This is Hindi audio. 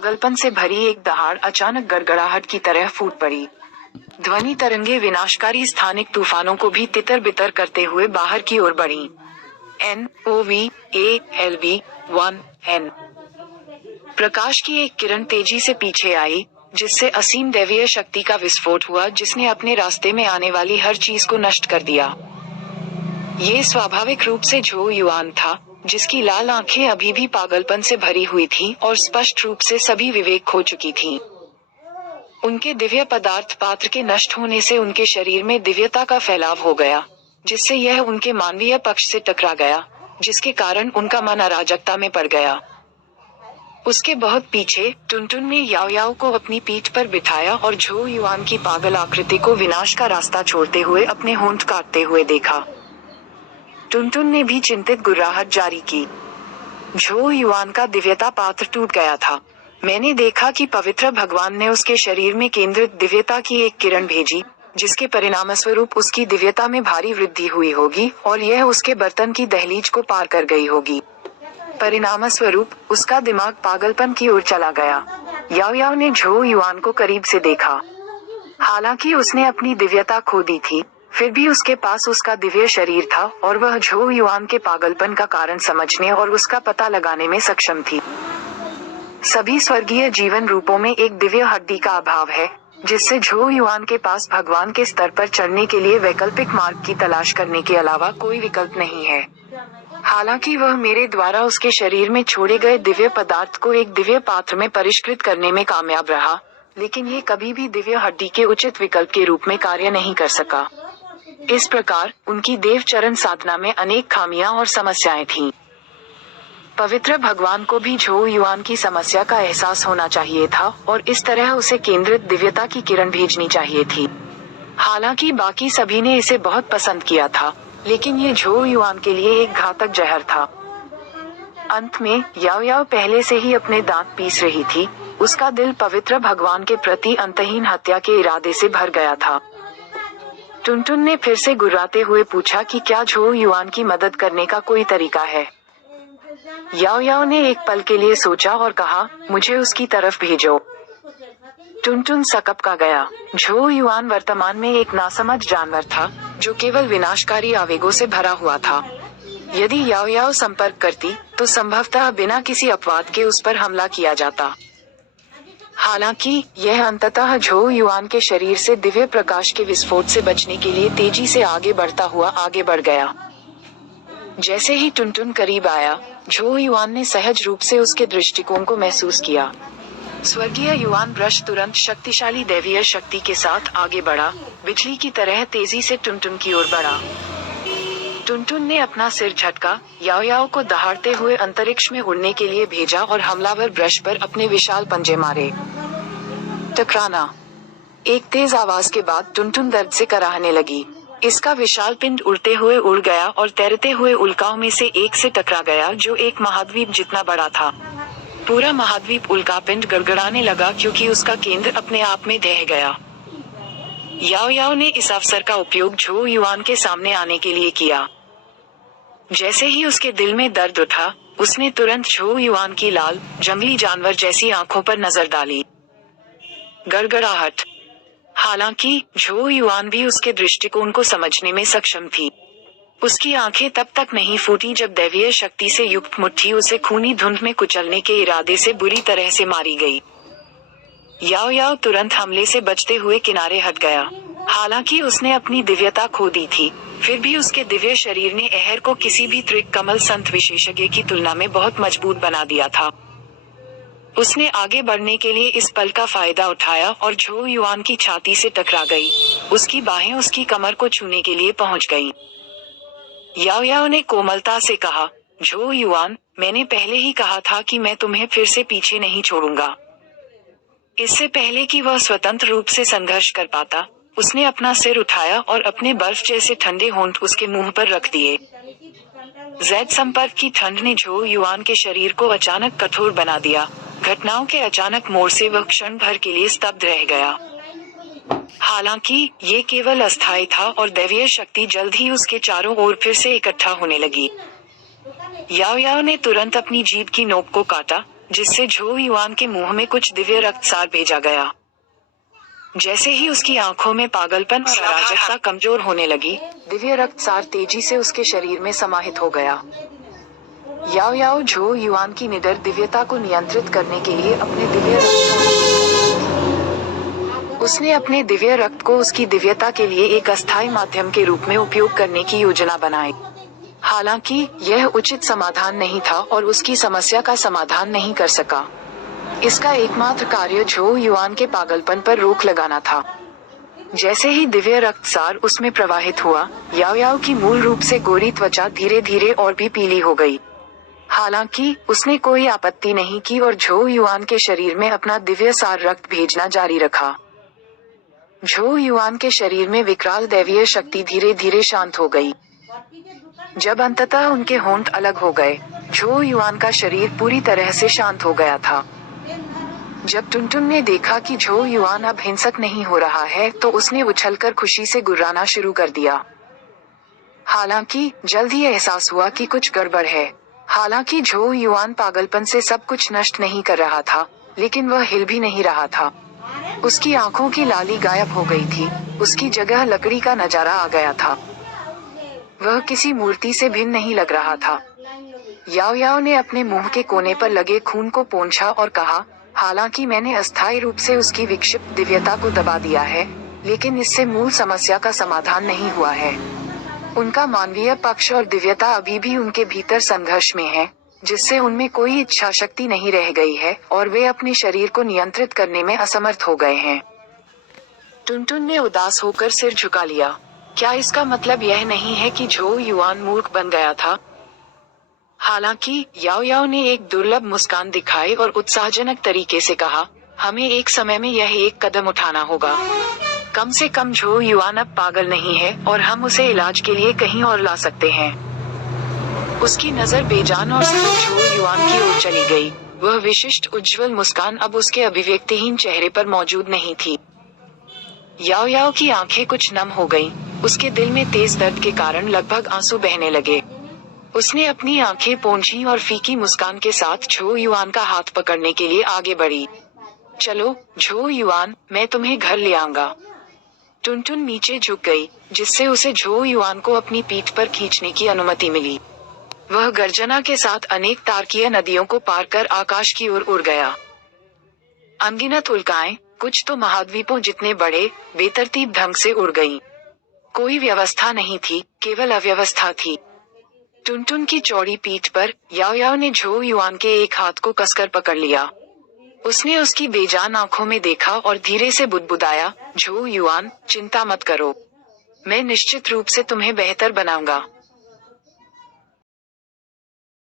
पागलपन से भरी एक दहाड़ अचानक गड़गड़ाहट की तरह फूट पड़ी। ध्वनि तरंगे विनाशकारी स्थानिक तूफानों को भी तितर बितर करते हुए बाहर की ओर बढ़ी। NOVALV-1N प्रकाश की एक किरण तेजी से पीछे आई, जिससे असीम दैवीय शक्ति का विस्फोट हुआ जिसने अपने रास्ते में आने वाली हर चीज को नष्ट कर दिया। ये स्वाभाविक रूप से झो युआन था, जिसकी लाल आंखें अभी भी पागलपन से भरी हुई थीं और स्पष्ट रूप से सभी विवेक खो चुकी थीं। उनके दिव्य पदार्थ पात्र के नष्ट होने से उनके शरीर में दिव्यता का फैलाव हो गया, जिससे यह उनके मानवीय पक्ष से टकरा गया, जिसके कारण उनका मन अराजकता में पड़ गया। उसके बहुत पीछे टुनटुन ने याओ याओ को अपनी पीठ पर बिठाया और झो युआन की पागल आकृति को विनाश का रास्ता छोड़ते हुए अपने होंठ काटते हुए देखा। टुनटुन ने भी चिंतित गुर्राहट जारी की। झो युआन का दिव्यता पात्र टूट गया था। मैंने देखा कि पवित्र भगवान ने उसके शरीर में केंद्रित दिव्यता की एक किरण भेजी, जिसके परिणामस्वरूप उसकी दिव्यता में भारी वृद्धि हुई होगी और यह उसके बर्तन की दहलीज को पार कर गई होगी। परिणामस्वरूप उसका दिमाग पागलपन की ओर चला गया। याओ याओ ने झो युआन को करीब से देखा। हालांकि उसने अपनी दिव्यता खो दी थी, फिर भी उसके पास उसका दिव्य शरीर था और वह झो युआन के पागलपन का कारण समझने और उसका पता लगाने में सक्षम थी। सभी स्वर्गीय जीवन रूपों में एक दिव्य हड्डी का अभाव है, जिससे झो युआन के पास भगवान के स्तर पर चढ़ने के लिए वैकल्पिक मार्ग की तलाश करने के अलावा कोई विकल्प नहीं है। हालांकि वह मेरे द्वारा उसके शरीर में छोड़े गए दिव्य पदार्थ को एक दिव्य पात्र में परिष्कृत करने में कामयाब रहा, लेकिन ये कभी भी दिव्य हड्डी के उचित विकल्प के रूप में कार्य नहीं कर सका। इस प्रकार उनकी देव चरण साधना में अनेक खामियां और समस्याएं थीं। पवित्र भगवान को भी झो युआन की समस्या का एहसास होना चाहिए था और इस तरह उसे केंद्रित दिव्यता की किरण भेजनी चाहिए थी। हालांकि बाकी सभी ने इसे बहुत पसंद किया था, लेकिन ये झो युआन के लिए एक घातक जहर था। अंत में याओ याओ पहले से ही अपने दांत पीस रही थी। उसका दिल पवित्र भगवान के प्रति अंतहीन हत्या के इरादे से भर गया था। टुनटुन ने फिर से गुर्राते हुए पूछा कि क्या झो युआन की मदद करने का कोई तरीका है। याओ याओ ने एक पल के लिए सोचा और कहा, मुझे उसकी तरफ भेजो। टुनटुन सकपका गया। झो युआन वर्तमान में एक नासमझ जानवर था, जो केवल विनाशकारी आवेगों से भरा हुआ था। यदि याओ याओ संपर्क करती, तो संभवतः बिना किसी अपवाद के उस पर हमला किया जाता। हालांकि यह अंततः झो युआन के शरीर से दिव्य प्रकाश के विस्फोट से बचने के लिए तेजी से आगे बढ़ता हुआ आगे बढ़ गया। जैसे ही टुनटुन करीब आया, झो युआन ने सहज रूप से उसके दृष्टिकोण को महसूस किया। स्वर्गीय युआन ब्रश तुरंत शक्तिशाली दैवीय शक्ति के साथ आगे बढ़ा, बिजली की तरह तेजी से टुनटुन की ओर बढ़ा। टुनटुन ने अपना सिर झटका, याओ याओ को दहाड़ते हुए अंतरिक्ष में उड़ने के लिए भेजा और हमलावर ब्रश पर अपने विशाल पंजे मारे। टकराना। एक तेज आवाज के बाद टुनटुन दर्द से कराहने लगी। इसका विशाल पिंड उड़ते हुए उड़ गया और तैरते हुए उल्काओं में से एक से टकरा गया, जो एक महाद्वीप जितना बड़ा था। पूरा महाद्वीप उल्कापिंड गड़गड़ाने लगा क्योंकि उसका केंद्र अपने आप में ढह गया। याओ याओ ने इस अवसर का उपयोग झो युआन के सामने आने के लिए किया। जैसे ही उसके दिल में दर्द उठा, उसने तुरंत झो युआन की लाल, जंगली जानवर जैसी आंखों पर नजर डाली। गड़गड़ाहट। हालांकि झो युआन भी उसके दृष्टिकोण को समझने में सक्षम थी। उसकी आंखें तब तक नहीं फूटी जब दैवीय शक्ति से युक्त मुट्ठी उसे खूनी धुंध में कुचलने के इरादे से बुरी तरह से मारी गई। याओ याओ तुरंत हमले से बचते हुए किनारे हट गया। हालांकि उसने अपनी दिव्यता खो दी थी, फिर भी उसके दिव्य शरीर ने अहर को किसी भी त्रिक कमल संत विशेषज्ञ की तुलना में बहुत मजबूत बना दिया था। उसने आगे बढ़ने के लिए इस पल का फायदा उठाया और झो युआन की छाती से टकरा गई। उसकी बाहें उसकी कमर को छूने के लिए पहुंच गईं। याओ याओ ने कोमलता से कहा, झो युआन, मैंने पहले ही कहा था कि मैं तुम्हें फिर से पीछे नहीं छोड़ूंगा। इससे पहले कि वह स्वतंत्र रूप से संघर्ष कर पाता, उसने अपना सिर उठाया और अपने बर्फ जैसे ठंडे होंठ उसके मुंह पर रख दिए। जैद संपर्क की ठंड ने झो युआन के शरीर को अचानक कठोर बना दिया। घटनाओं के अचानक मोड़ से वह क्षण भर के लिए स्तब्ध रह गया। हालांकि ये केवल अस्थायी था और दैवीय शक्ति जल्द ही उसके चारों ओर फिर से इकट्ठा होने लगी। याओ याओ ने तुरंत अपनी जीभ की नोक को काटा, जिससे झो युआन के मुंह में कुछ दिव्य रक्तसार भेजा गया। जैसे ही उसकी आंखों में पागलपन और अराजकता कमजोर होने लगी, दिव्य रक्तसार तेजी से उसके शरीर में समाहित हो गया। याओ याओ झो युआन की निडर दिव्यता को नियंत्रित करने के लिए अपने दिव्य उसने अपने दिव्य रक्त को उसकी दिव्यता के लिए एक अस्थायी माध्यम के रूप में उपयोग करने की योजना बनाई। हालांकि यह उचित समाधान नहीं था और उसकी समस्या का समाधान नहीं कर सका। इसका एकमात्र कार्य झो युआन के पागलपन पर रोक लगाना था। जैसे ही दिव्य रक्तसार उसमें प्रवाहित हुआ, याओ याओ की मूल रूप से गोरी त्वचा धीरे धीरे और भी पीली हो गई। हालांकि उसने कोई आपत्ति नहीं की और झो युआन के शरीर में अपना दिव्य सार रक्त भेजना जारी रखा। झो युआन के शरीर में विकराल दैवीय शक्ति धीरे धीरे शांत हो गई। जब अंततः उनके होंठ अलग हो गए, झो युआन का शरीर पूरी तरह से शांत हो गया था। जब टुनटुन ने देखा कि झो युआन अब हिंसक नहीं हो रहा है, तो उसने उछलकर खुशी से गुर्राना शुरू कर दिया। हालांकि जल्द ही एहसास हुआ कि कुछ गड़बड़ है। हालांकि झो युआन पागलपन से सब कुछ नष्ट नहीं कर रहा था, लेकिन वह हिल भी नहीं रहा था। उसकी आंखों की लाली गायब हो गई थी, उसकी जगह लकड़ी का नजारा आ गया था। वह किसी मूर्ति से भिन्न नहीं लग रहा था। याओ याओ ने अपने मुंह के कोने पर लगे खून को पोंछा और कहा, हालांकि मैंने अस्थायी रूप से उसकी विक्षिप्त दिव्यता को दबा दिया है, लेकिन इससे मूल समस्या का समाधान नहीं हुआ है। उनका मानवीय पक्ष और दिव्यता अभी भी उनके भीतर संघर्ष में है, जिससे उनमें कोई इच्छा शक्ति नहीं रह गई है और वे अपने शरीर को नियंत्रित करने में असमर्थ हो गए हैं। टुनटुन ने उदास होकर सिर झुका लिया। क्या इसका मतलब यह नहीं है कि झो युआन मूर्ख बन गया था? हालांकि याओ याओ ने एक दुर्लभ मुस्कान दिखाई और उत्साहजनक तरीके से कहा, हमें एक समय में यह एक कदम उठाना होगा। कम से कम झो युआन अब पागल नहीं है और हम उसे इलाज के लिए कहीं और ला सकते हैं। उसकी नजर बेजान और स्थिर झो युआन की ओर चली गई। वह विशिष्ट उज्ज्वल मुस्कान अब उसके अभिव्यक्तिहीन चेहरे पर मौजूद नहीं थी। याओ याओ की आंखें कुछ नम हो गईं। उसके दिल में तेज दर्द के कारण लगभग आंसू बहने लगे। उसने अपनी आंखें पोंछी और फीकी मुस्कान के साथ झो युआन का हाथ पकड़ने के लिए आगे बढ़ी। चलो झो युआन, मैं तुम्हें घर ले आऊंगा। टुनटुन नीचे झुक गई, जिससे उसे झो युआन को अपनी पीठ पर खींचने की अनुमति मिली। वह गर्जना के साथ अनेक तारकीय नदियों को पार कर आकाश की ओर उड़ गया। अनगिनत उल्काएं, कुछ तो महाद्वीपों जितने बड़े, बेतरतीब ढंग से उड़ गईं। कोई व्यवस्था नहीं थी, केवल अव्यवस्था थी। टुनटुन की चौड़ी पीठ पर याओ याओ ने झो युआन के एक हाथ को कसकर पकड़ लिया। उसने उसकी बेजान आंखों में देखा और धीरे से बुदबुदाया, झो युआन, चिंता मत करो। मैं निश्चित रूप से तुम्हें बेहतर बनाऊंगा।